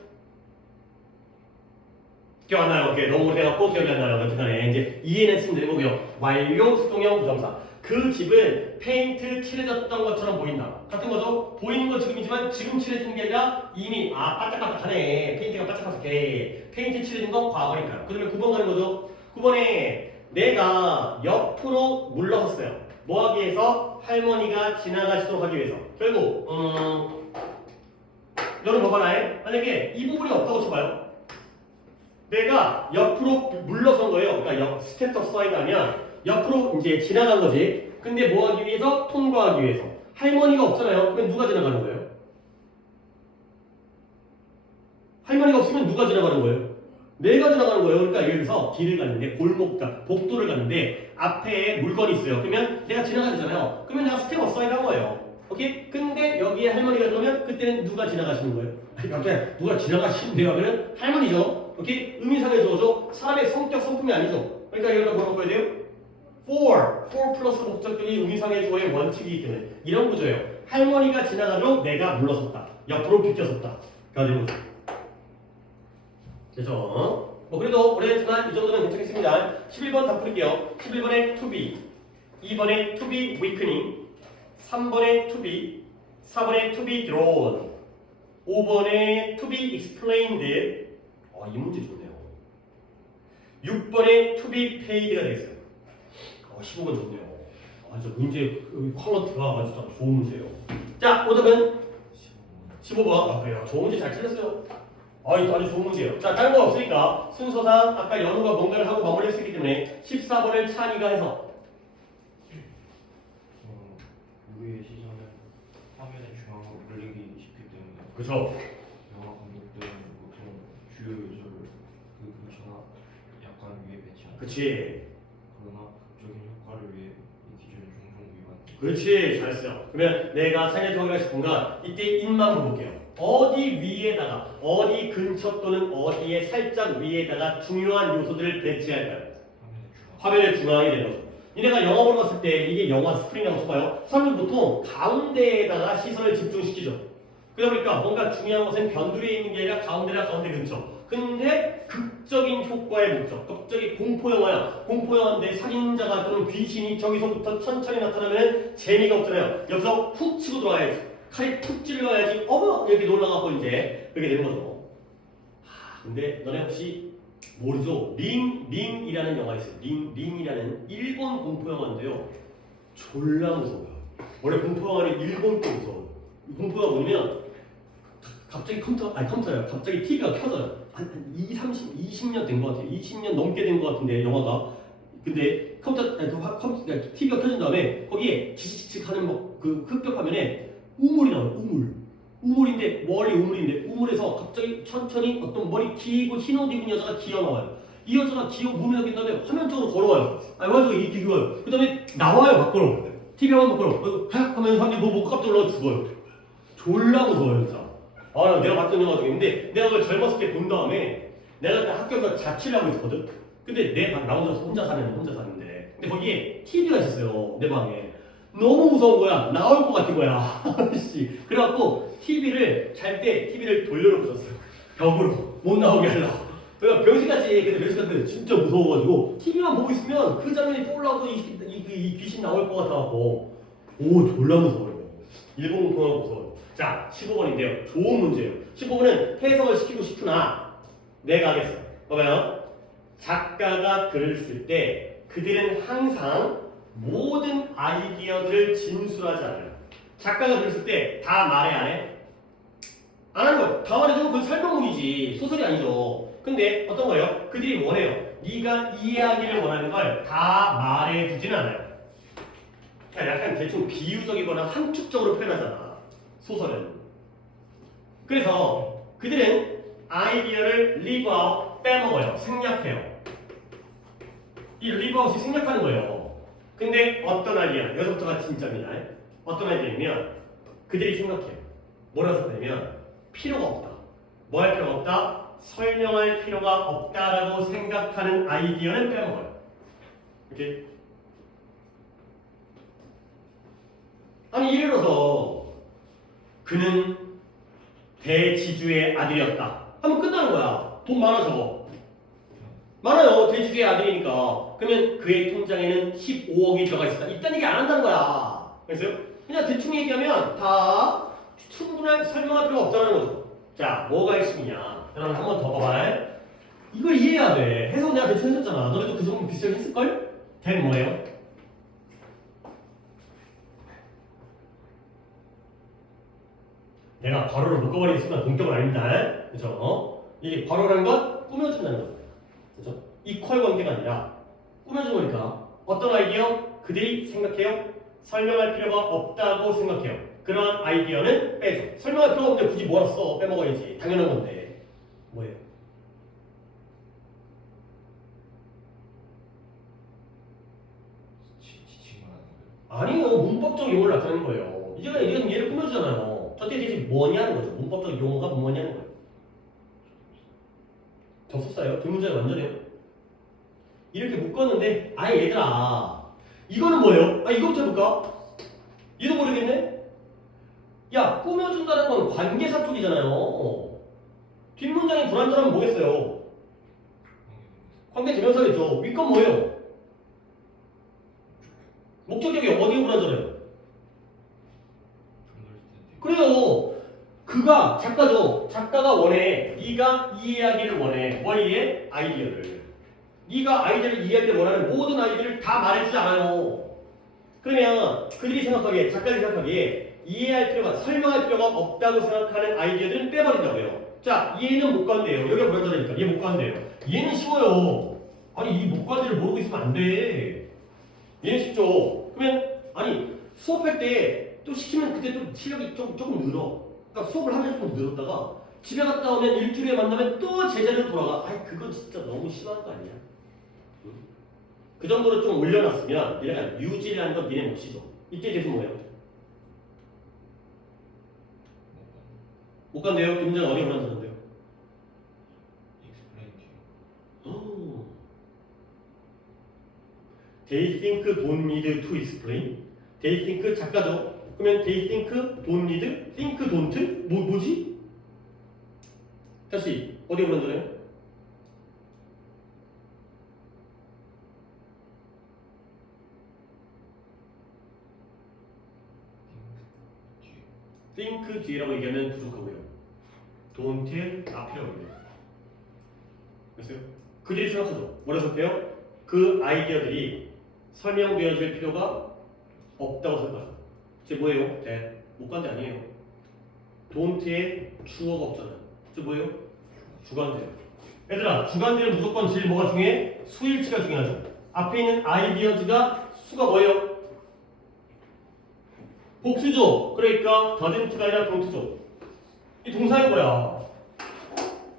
기억 안 나요? 오케이. 너무 오래돼갖고 기억이 안 나요. 여튼간에 이제 이해는 했으면 되는 거고요. 완료 수동형 부정사. 그 집은 페인트 칠해졌던 것처럼 보인다. 같은 거죠? 보이는 건 지금이지만 지금 칠해진 게 아니라 이미 반짝반짝하네. 페인트가 반짝반짝해. 페인트 칠해진 건 과거니까. 그러면 9번 가는 거죠? 9번에 내가 옆으로 물러섰어요. 뭐 하기 위해서? 할머니가 지나가시도록 하기 위해서. 결국 여러분 봐봐라. 만약에 이 부분이 없다고 쳐봐요. 내가 옆으로 물러선 거예요. 그러니까 스텝 업 사이드 하면 옆으로 이제 지나간 거지. 근데 뭐 하기 위해서? 통과하기 위해서. 할머니가 없잖아요. 그럼 누가 지나가는 거예요? 할머니가 없으면 누가 지나가는 거예요? 내가 지나가는 거예요. 그러니까 예를 들어서 길을 가는데 복도를 가는데 앞에 물건이 있어요. 그러면 내가 지나가야 되잖아요. 그러면 내가 스텝 업사이드 한 거예요. 오케이? 근데 여기에 할머니가 들어오면 그때는 누가 지나가시는 거예요? 아니 갑자기 누가 지나가시는데요? 하면 할머니죠. 오케이? 의미상의 주어죠. 사람의 성격 성품이 아니죠. 그러니까 여기다 뭐라고 해야 돼요? for 플러스 목적격이 의미상의 주어의 원칙이기 때문에 이런 구조예요. 할머니가 지나가도록 내가 물러섰다. 옆으로 비껴섰다. 가 되는 거죠. 그죠? 뭐 그래도 오래됐지만 이 정도는 괜찮겠습니다. 11번 다 풀게요. 11번에 to be, 2번에 to be weakening, 3번에 to be, 4번에 to be drawn, 5번에 to be explained. 아, 이 문제 좋네요. 6번에 to be paid가 되겠어요. 15번 좋네요. 아, 저 문제 퀄러티가 아주 좋은 문제예요. 자, 오답은 15번. 아, 그래요. 좋은 문제 잘 찾았어요. 아주 좋은 문제예요. 자, 다른 거 없으니까 순서상 아까 연우가 뭔가를 하고 마무리했기 때문에 14번을 찬이가 해서 우리의 시선은 화면의 중앙으로 올리기 쉽기 때문에 그렇죠. 영화 감독들은 보통 주요 요소를 그 근처나 약간 위에 배치한다. 그렇지. 그러나 극적인 효과를 위해 이 기준을 종종 위반한다. 그렇지. 잘했어요. 그러면 내가 찬이한테 확인하고 싶은 건 이때 인만 볼게요. 어디 위에다가 어디 근처 또는 어디에 살짝 위에다가 중요한 요소들을 배치할까요? 화면의 중앙이 되는 거죠. 니네가 영화 보러 갔을 때 이게 영화 스크린이라고 쳐봐요. 사람은 보통 가운데에다가 시선을 집중시키죠. 그러다 보니까 뭔가 중요한 것은 변두리에 있는 게 아니라 가운데나 가운데 근처. 근데 극적인 효과의 목적, 극적인 공포영화야. 공포영화인데 살인자가 또는 귀신이 저기서부터 천천히 나타나면 재미가 없잖아요. 여기서 훅 치고 들어와야지. 칼이 툭 찔러야지. 어머! 이렇게 놀라갖고 이제 그렇게 되는 거죠. 근데 너네 혹시 모르죠? 링이라는 영화 있어요. 링이라는 일본 공포 영화인데요. 졸라 무서워요. 원래 공포 영화는 일본 거 무서워요. 공포 영화 보면 갑자기 컴퓨터예요. 갑자기 TV가 켜져요. 한 20년 된 것 같아요. 20년 넘게 된 것 같은데 영화가. 근데 TV가 켜진 다음에 거기에 지직지직 하는 그 흑백 화면에 우물이 나와요. 우물인데 머리 우물인데 우물에서 갑자기 천천히 어떤 머리 길고 흰 옷 입은 여자가 기어 나와요. 이 여자가 기어 문을 열린 다음에 화면 쪽으로 걸어와요. 화면 쪽에 이렇게 기어요. 그 다음에 나와요 밖으로. TV 화면 밖으로. 하면서 사람들이 뭐 먹고 깜짝 놀라서 죽어요. 졸라 무서워요 진짜. 내가 봤던 영화 중에 근데 내가 그걸 젊었을 때 본 다음에 내가 그때 학교에서 자취를 하고 있었거든. 근데 내 방 나 혼자 사는데 근데 거기에 TV가 있었어요. 내 방에. 너무 무서운 거야. 나올 것 같은 거야. 그래갖고 TV를 잘 때 TV를 돌려놓고 잤어요. 벽으로 못 나오게 하려고. 그러니까 병신같이 근데 병신같은 진짜 무서워가지고 TV만 보고 있으면 그 장면이 떠올라고 이 귀신 나올 것 같아갖고 졸라 무서워요. 일본 공포가 무서워요. 자 15번인데요. 좋은 문제예요. 15번은 해석을 시키고 싶으나 내가 하겠어요. 봐봐요. 작가가 글을 쓸 때 그들은 항상 모든 아이디어들을 진술하지 않아요. 작가가 글을 쓸 때 다 말해 안 해? 안 하는 거예요. 다 말해주면 그건 설명문이지 소설이 아니죠. 근데 어떤 거예요? 그들이 원해요. 네가 이해하기를 원하는 걸 다 말해주지는 않아요. 그러니까 약간 대충 비유적이거나 함축적으로 표현하잖아. 소설은. 그래서 그들은 아이디어를 leave out, 빼먹어요. 생략해요. 이 leave out이 생략하는 거예요. 근데 어떤 아이디어, 여기서부터가 진짜입니다. 어떤 아이디어냐면 그들이 생각해요. 뭐라고 생각하냐면 필요가 없다. 뭐 할 필요가 없다? 설명할 필요가 없다라고 생각하는 아이디어는 빼먹어요. 이렇게. 아니 예를 들어서 그는 대지주의 아들이었다 하면 끝나는 거야. 돈 많아져. 많아요. 대지주의 아들이니까. 그러면 그의 통장에는 15억이 들어가 있었다. 이딴 얘기 안 한다는 거야. 그래서요? 그냥 대충 얘기하면 다 충분한 설명할 필요가 없다는 거죠. 자, 뭐가 핵심이냐? 여러분 한 번 더 봐봐. 이걸 이해해야 돼. 해석 내가 대충 했었잖아. 너네도 그 정도 비슷하게 했을걸? 된 뭐예요? 내가 괄호를 묶어버리는 순간 동격은 아닙니다. 그죠? 이게 괄호라는 건 꾸며준다는 거죠. 그죠? 이퀄 관계가 아니라 꾸며준 거니까 어떤 아이디어? 그들이 생각해요? 설명할 필요가 없다고 생각해요. 그런 아이디어는 빼줘. 설명할 필요가 없는데 굳이 뭐라 써? 빼먹어야지. 당연한 건데. 뭐예요? 지칭만 하는 거예요. 아니요. 문법적 용어를 나타내는 거예요. 이제 그냥 얘는 얘를 꾸며주잖아요. 저때 대체 뭐냐는 거죠. 문법적 용어가 뭐냐는 거예요. 접속사예요. 뒷문장이 완전해요. 이렇게 묶었는데 얘들아 이거는 뭐예요? 이거부터 해볼까? 얘도 모르겠네? 야 꾸며준다는 건 관계사 쪽이잖아요. 뒷문장이 불완전하면 뭐겠어요? 관계대명사겠죠. 윗건 뭐예요? 목적격이 어디에 불완전해요? 그래요. 그가 누가? 작가죠. 작가가 원해. 네가 이해하기를 원해. 뭘 이해? 아이디어를. 네가 아이디어를 이해하기를 원하는 모든 아이디어를 다 말해주지 않아요. 그러면 그들이 생각하기에, 작가들이 생각하기에 이해할 필요가, 설명할 필요가 없다고 생각하는 아이디어들은 빼버린다고요. 자, 얘는 못 간대요. 여기가 불안정하니까 얘 못 간대요. 얘는 쉬워요. 아니 이 못 간대를 모르고 있으면 안 돼. 얘는 쉽죠. 그러면 아니 수업할 때 또 시키면 그때 또 실력이 조금 늘어. 그러니까 수업을 하면서 좀 늘었다가 집에 갔다 오면 일주일에 만나면 또 제자리로 돌아가. 아이 그건 진짜 너무 심한 거 아니야? 응? 그 정도로 좀 올려놨으면 얘네가 유지라는 건 니네 몫이죠. 이때 대신 뭐예요? 못 간대요. 김장 어디가 불안정한데요? explain to They think don't need to explain. They think 작가죠. 그러면 they think don't need, think don't? 뭐지? 다시 어디가 불안정해요? think 뒤라고 얘기하면 부족하고요. don't 앞이라고 얘기해요. 됐어요? 그들이 생각하죠. 뭐라고 생각해요? 그 아이디어들이 설명되어질 필요가 없다고 생각하죠. 제 뭐예요? that. 못 간데 아니에요. don't에 주어가 없잖아요. 저 뭐예요? 주관대요. 얘들아, 주관대는 무조건 제일 뭐가 중요해? 수일치가 중요하죠. 앞에 있는 아이디어즈가 수가 뭐예요? 복수죠. 그러니까 doesn't가 아니라 don't죠. 이 동사인 거야.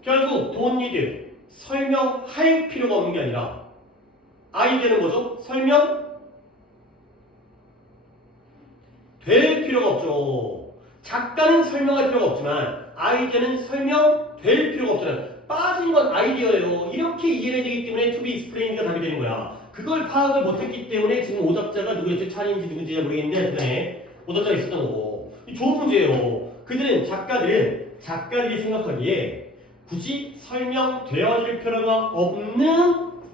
결국 don't need 설명할 필요가 없는 게 아니라 아이디어는 뭐죠? 설명 될 필요가 없죠. 작가는 설명할 필요가 없지만 아이디어는 설명될 필요가 없잖아요. 빠진 건 아이디어예요. 이렇게 이해해야 되기 때문에 to be explained가 답이 되는 거야. 그걸 파악을 못했기 때문에 지금 오답자가 누구였지? 찬인지 누군지 모르겠는데 그전에 오답자가 있었던 거고. 이 좋은 문제예요. 그들은 작가들이 생각하기에 굳이 설명되어질 필요가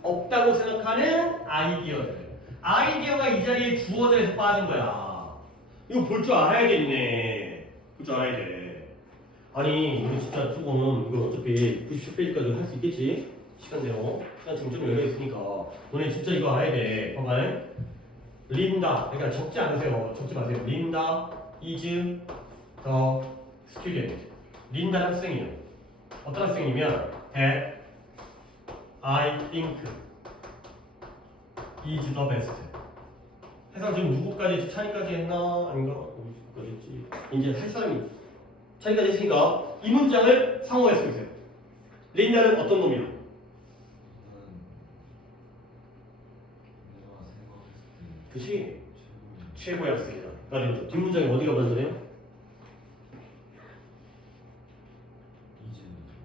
없다고 생각하는 아이디어들. 아이디어가 이 자리에 주어져 있어 빠진 거야. 이거 볼 줄 알아야겠네. 볼 줄 알아야 돼. 아니 이거 진짜 조금 이거 어차피 90페이지까지 할 수 있겠지? 시간 내로 시간 지금 좀 열려 있으니까 너네 진짜 이거 알아야 돼. 봐봐. 린다. 그러니까 적지 않으세요. 적지 마세요. 린다 is the student. 린다는 학생이에요. 어떤 학생이면 that I think is the best. 해서 지금 누구까지 찬이까지 했나? 아닌가? 어디까지 했지? 이제 할 사람이 찬이까지 했으니까 이 문장을 상호해 쓰고 있어요. 린다는 어떤 놈이야? 나는 내가 생각했을 그치? 때 최고의 학생이다. 그러니까 뒷문장에 어디가 반전해요?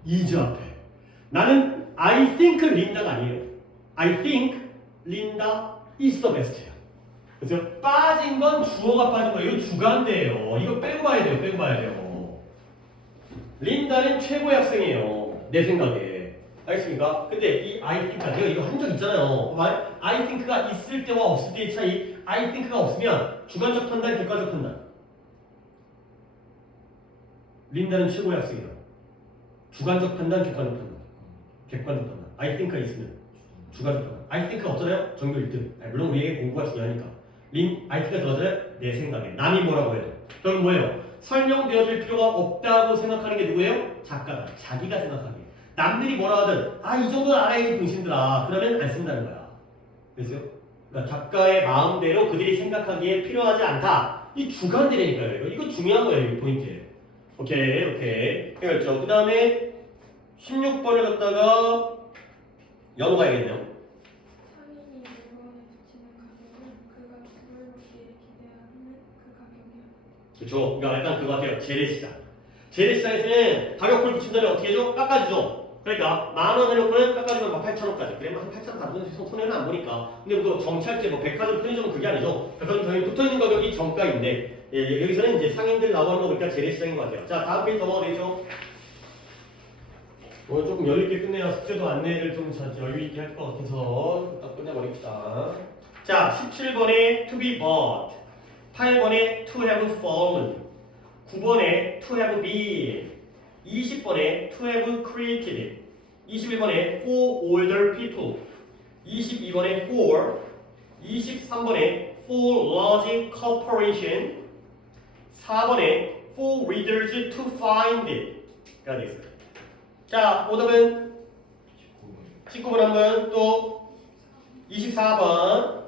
is 앞에. 나는 I think 린다가 아니에요. I think 린다 is the best예요. 그래서 빠진 건 주어가 빠진 거예요. 이거 주관대예요. 이거 빼고 봐야 돼요. 빼고 봐야 돼요. 린다는 최고의 학생이에요. 내 생각에. 알겠습니까? 근데 이 I think가 내가 이거 한 적 있잖아요. I think가 있을 때와 없을 때의 차이. I think가 없으면 주관적 판단, 객관적 판단. 린다는 최고의 학생이다. 주관적 판단, 객관적 판단. 객관적 판단. I think가 있으면 주관적 판단. I think가 없잖아요. 전교 1등. 물론 우리에게 공부가 중요하니까. I think가 들어가잖아요. 내 생각에. 남이 뭐라고 해도. 그럼 뭐예요? 설명되어질 필요가 없다고 생각하는 게 누구예요? 작가가. 자기가 생각하기에. 남들이 뭐라 하든 이 정도는 알아야 이 병신들아. 그러면 안 쓴다는 거야. 그래서 그러니까 작가의 마음대로 그들이 생각하기에 필요하지 않다. 이 주관되니까요. 이거 중요한 거예요. 이 포인트. 오케이. 그렇죠. 그 다음에 16번을 갖다가 넘어가야겠네요. 상인이 물건에 붙이는 가격은 그가 그걸 받기를 기대하는 그 가격이야. 그렇죠. 그러니까 약간 그거 같아요. 재래시장. 재래시장에서는 가격표를 붙인다면 어떻게 해줘? 깎아주죠. 그러니까 10,000원 해놓고는 깎아주면 막 8,000원까지. 그래, 한 8,000원 받으면 손해는 안 보니까. 근데 뭐 정찰제, 백화점, 편의점은 그게 아니죠. 백화점 당연히 붙어있는 가격이 정가인데 여기서는 이제 상인들 나오는 거 보니까 재래시장인 것 같아요. 자, 다음 페이지 넘어가 되죠. 오늘 조금 여유있게 끝내야 숙제도 안내를 좀 여유있게 할 것 같아서 딱 끝내버립시다. 자, 17번에 to be bought, 8번에 to have fallen, 9번에 to have been, 20번에 to have created, 21번에 for older people, 22번에 for, 23번에 for large corporation, 4번에 for readers to find it가 되겠습니다. 자, 오답은 19번 한 번, 또 24번.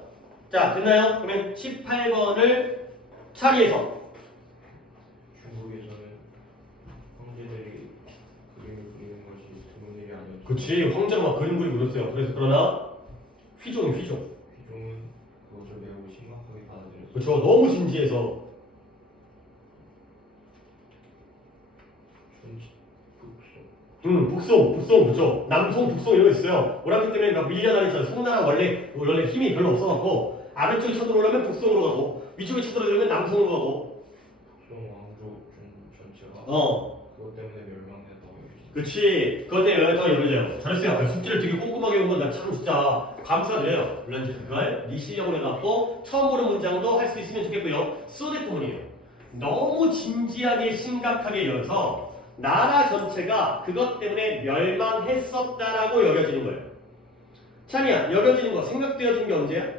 자, 됐나요? 그러면 18번을 차리해서. 중국에서는 황제들이 그림을 그리는 것이 드문 일이 아니었죠. 그치, 황제가 막 그림 그리고 그랬어요. 그래서 그러나 휘종. 귀종은 그것을 매우 심각하게 받아들였죠. 그쵸, 너무 진지해서. 북송, 그쵸. 남송, 북송 이런 거 있어요. 오랑캐 때문에 막 밀려나니까 송나라 원래 힘이 별로 없어갖고 아래쪽에 쳐들어오려면 북송으로 가고 위쪽에 쳐들어오려면 남송으로 가고. 북송 왕족 전체가 그것 때문에 멸망했다고 여기죠. 그치. 그것 때문에 연락다가 열리죠. 잘했어요. 숙제를 되게 꼼꼼하게 온 건 나 참 진짜 감사드려요. 물론 이제 그걸 네 실력으로 해갖고 처음 보는 문장도 할 수 있으면 좋겠고요. 수대 부분이에요. 너무 진지하게 심각하게 열어서 나라 전체가 그것 때문에 멸망했었다라고 여겨지는 거예요. 참이야, 여겨지는 거 생각되어진 게 언제야?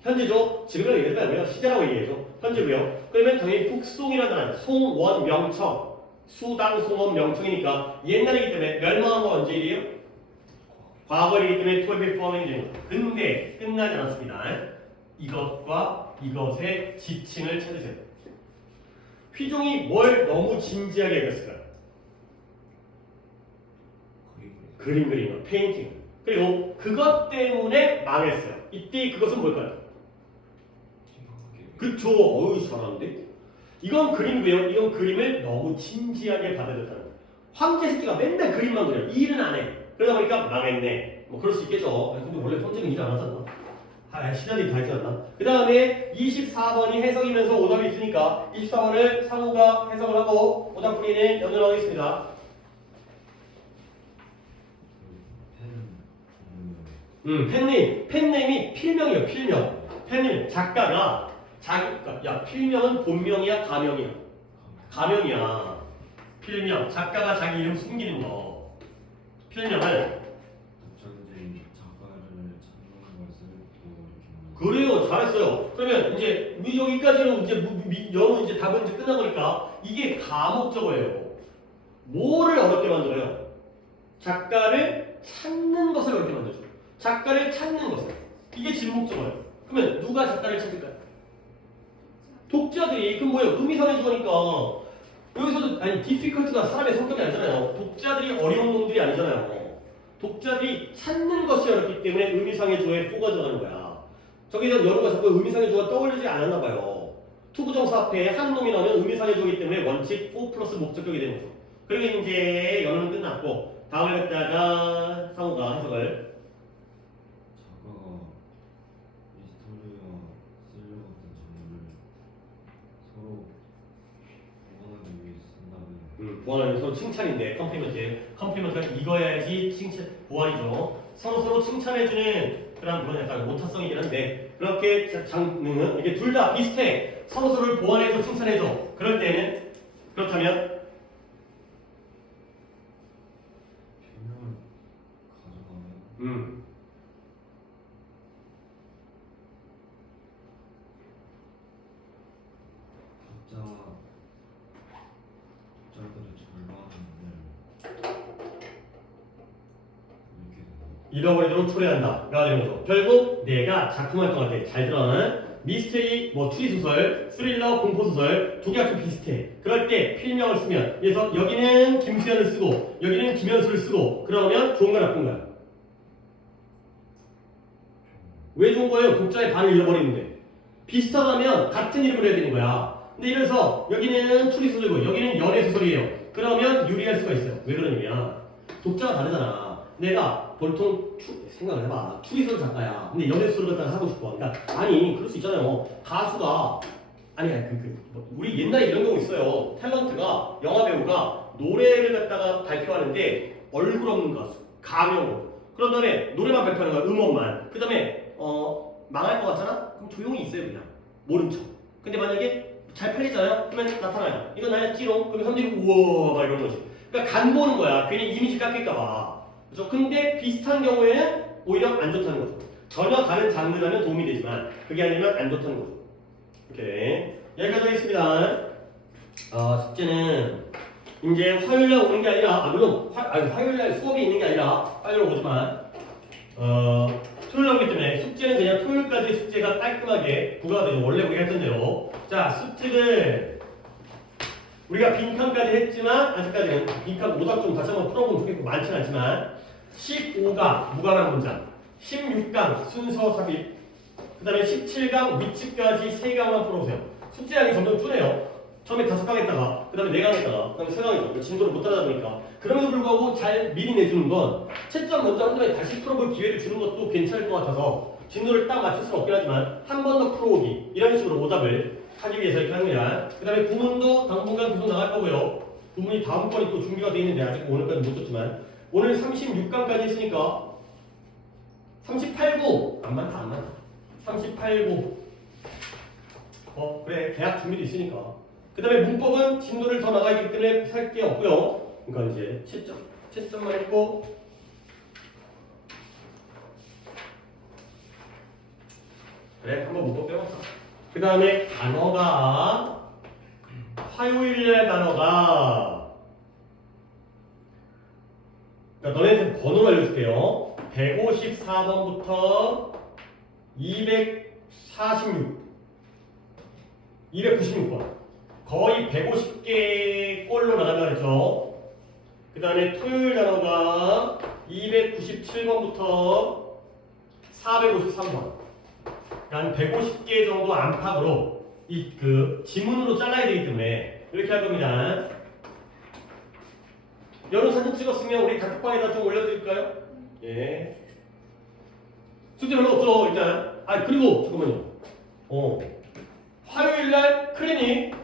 현재죠. 지금은 얘기하지 말고요. 시제라고 얘기해줘. 현재고요. 그러면 당연히 북송이라는 단어, 송원 명청, 수당 송원 명청이니까 옛날이기 때문에 멸망한 거 언제 일이에요? 과거이기 때문에 to be falling 되는 거. 근데 끝나지 않았습니다. 이것과 이것의 지칭을 찾으세요. 휘종이 뭘 너무 진지하게 여겼을까요? 그림 그리는 거, 페인팅. 그리고 그것 때문에 망했어요. 이때 그것은 뭘까요? 그쵸. 어우 잘하는데? 이건 그림이고요. 이건 그림을 너무 진지하게 받아들였다는 거예요. 황제 새끼가 맨날 그림만 그려. 일은 안 해. 그러다 보니까 망했네. 뭐 그럴 수 있겠죠. 아니, 근데 원래 황제는 일 안 하잖아. 시간이 다 했지 않나? 그 다음에 24번이 해석이면서 오답이 있으니까 24번을 상우가 해석을 하고 오답풀이는 연결 하겠습니다. 펜네임이 필명이에요. 필명. 펜네임 작가가 야 필명은 본명이야 가명이야? 가명이야. 필명 작가가 자기 이름 숨기는 거. 필명을 그래요, 잘했어요. 그러면 이제 여기까지는 이제 영어 이제 답은 이제 끝난 거니까 이게 가목적어예요. 뭐를 어렵게 만들어요? 작가를 찾는 것을 어렵게 만들죠. 작가를 찾는 것을. 이게 진목적어예요. 그러면 누가 작가를 찾을까요? 독자들이. 그럼 뭐예요? 의미상의 주어니까 여기서도 아니 difficult가 사람의 성격이 아니잖아요. 독자들이 어려운 놈들이 아니잖아요. 독자들이 찾는 것이 어렵기 때문에 의미상의 주어에 포가 들어가는 거야. 저기서 여러가 자꾸 의미상의 주어가 떠올리지 않았나 봐요. 투부정사 앞에 한 놈이 나오면 의미상의 주어이기 때문에 원칙 4 플러스 목적격이 되는 거죠. 그리고 이제 연어는 끝났고 다음을 갖다가 상우가 해석을. 작가가 미스터리와 스릴러 같은 장르를 서로 보완하기 위해 쓴다면 보완하는 서로 칭찬인데 컴플리먼트가 이거야지 칭찬 보완이죠. 서로 칭찬해주는 그런 약간 오타성이긴 한데 그렇게 장르는 이게 둘 다 비슷해. 서로를 보완해서 칭찬해줘. 그럴 때는 그렇다면 필명을 가져가면 독자들의 절반을 잃어버리도록 초래한다가 되는 거죠. 결국 내가 작품 활동할 때 잘 들어가는 미스테리, 추리소설, 스릴러, 공포소설 두 개가 좀 비슷해. 그럴 때 필명을 쓰면 그래서 여기는 김수현을 쓰고 여기는 김현수를 쓰고 그러면 좋은 거야 나쁜 거야? 왜 좋은 거예요? 독자의 반을 잃어버리는데 비슷하다면 같은 이름을 해야 되는 거야. 근데 이래서 여기는 추리소설이고 여기는 연애소설이에요. 그러면 유리할 수가 있어요. 왜 그러냐면 독자가 다르잖아. 내가 보통 생각을 해봐. 추리소설 작가야. 근데 연애소설 갖다가 하고 싶어. 그러니까 아니 그럴 수 있잖아요. 가수가 우리 옛날에 이런 경우 있어요. 탤런트가 영화배우가 노래를 갖다가 발표하는데 얼굴 없는 가수 가명으로. 그런 다음에 노래만 발표하는 거야. 음원만. 그 다음에 망할 것 같잖아? 그럼 조용히 있어요 그냥. 모른 척. 근데 만약에 잘 팔리잖아요? 그러면 나타나요. 이거 나였지롱? 그러면 사람들이 우와 막 이러는 거지. 그러니까 간 보는 거야. 괜히 이미지 깎일까봐. 그렇죠? 근데 비슷한 경우에는 오히려 안 좋다는 거죠. 전혀 다른 장르라면 도움이 되지만 그게 아니면 안 좋다는 거죠. 오케이. 여기까지 하겠습니다. 숙제는 이제 화요일날 오는 게 아니라 물론 화요일날 수업이 있는 게 아니라 화요일 오지만 토요일 오기 때문에 숙제는 그냥 토요일까지 숙제가 깔끔하게 부과가 되죠. 원래 우리가 했던 대로. 자, 숙제는 우리가 빈칸까지 했지만 아직까지는 빈칸 오답 좀 다시 한번 풀어보면 좋겠고 많진 않지만 15강 무관한 문장, 16강 순서 삽입, 그 다음에 17강 위치까지 3강만 풀어보세요. 숙제량이 점점 줄네요. 처음에 5강 했다가 그 다음에 4강 했다가 그 다음에 3강이죠. 진도를 못 따라다 보니까. 그럼에도 불구하고 잘 미리 내주는 건 채점 먼저 한 다음에 다시 풀어볼 기회를 주는 것도 괜찮을 것 같아서 진도를 딱 맞출 수는 없긴 하지만 한 번 더 풀어오기 이런 식으로 오답을 하기 위해서 이렇게 합니다. 그 다음에 구문도 당분간 계속 나갈 거고요. 구문이 다음 번이 또 준비가 되어 있는데 아직 오늘까지 못 줬지만 오늘 36강까지 했으니까 38구 안 많다 38구 그래 계약 준비도 있으니까 그 다음에 문법은 진도를 더 나가야 되기 때문에 살 게 없고요. 그러니까 이제 채점만 했고 그래 한번 문법 빼먹자. 그 다음에 단어가 화요일날 단어가 그러니까 너네한테 번호를 알려줄게요. 154번부터 296번 거의 150개 꼴로 나간다 그랬죠. 그 다음에 토요일 단어가 297번부터 453번 한 150개 정도 안팎으로 그 지문으로 잘라야 되기 때문에 이렇게 할 겁니다. 여러 사진 찍었으면 우리 단톡방에다 좀 올려드릴까요? 예. 숙제 별로 없죠 일단. 그리고 잠깐만요. 화요일날 클리닉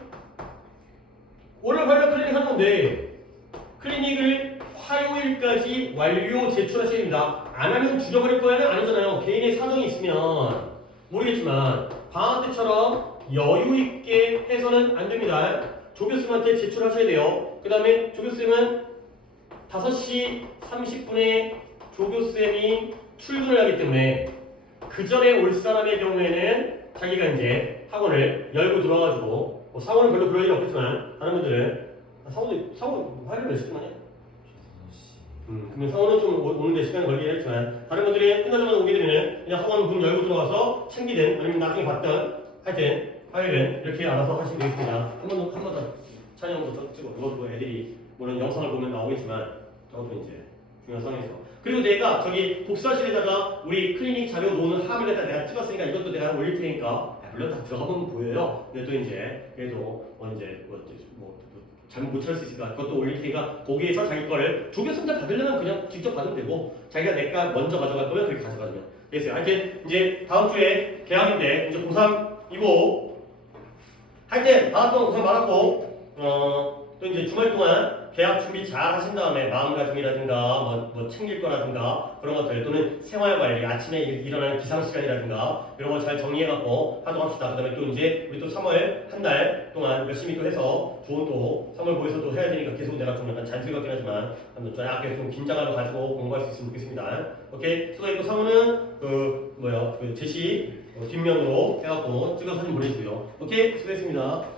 월요일 화요일 클리닉 하는 건데 클리닉을 화요일까지 완료 제출하셔야 됩니다. 안 하면 죽여버릴 거야는 아니잖아요. 개인의 사정이 있으면 모르겠지만 방학 때처럼 여유 있게 해서는 안 됩니다. 조교쌤한테 제출하셔야 돼요. 그 다음에 조교쌤은 5시 30분에 조교쌤이 출근을 하기 때문에 그 전에 올 사람의 경우에는 자기가 이제 학원을 열고 들어와가지고 상원은 별로 그럴 일 없겠지만 다른 분들은 상원 화요일 몇 시간이야? 그러면 상원은 좀 오는데 시간이 걸리긴 했지만 다른 분들이 끝나자마자 오게 되면 그냥 학원 문 열고 들어와서 챙기든 아니면 나중에 봤든 하여튼 화요일은 이렇게 알아서 하시면 되겠습니다. 한 번 더 촬영도 찍고 그것도 애들이 물론 영상을 보면 나오겠지만 저것도 이제 중요한 상황에서 그리고 내가 저기 독서실에다가 우리 클리닉 자료 놓는 함을 내가 찍었으니까 이것도 내가 올릴 테니까 물론 다 들어가보면 보여요. 근데 또 이제 그래도 잘못 못 찾을 수 있으니까 그것도 올릴 테니까 거기에서 자기 거를 조교쌤들 받으려면 그냥 직접 받으면 되고 자기가 내가 먼저 가져갈 거면 그렇게 가져가면 되겠어요. 하여튼 이제 다음 주에 개학인데 이제 고3이고 하여튼 방학 동안 고생 많았고 또 이제 주말 동안 계약 준비 잘 하신 다음에 마음가짐이라든가 뭐 챙길 거라든가 그런 것들 또는 생활관리 아침에 일어나는 기상시간이라든가 이런 거 잘 정리해갖고 하도록 합시다. 그 다음에 또 이제 우리 또 3월 한 달 동안 열심히 또 해서 좋은 또 3월 모여서 또 해야 되니까 계속 내가 좀 약간 잔소리 같긴 하지만 한번 좀 약간 좀 긴장감을 가지고 공부할 수 있으면 좋겠습니다. 오케이 수고했고 3월은 그 제시 뒷면으로 해갖고 찍어서 사진 보내주고요. 오케이 수고했습니다.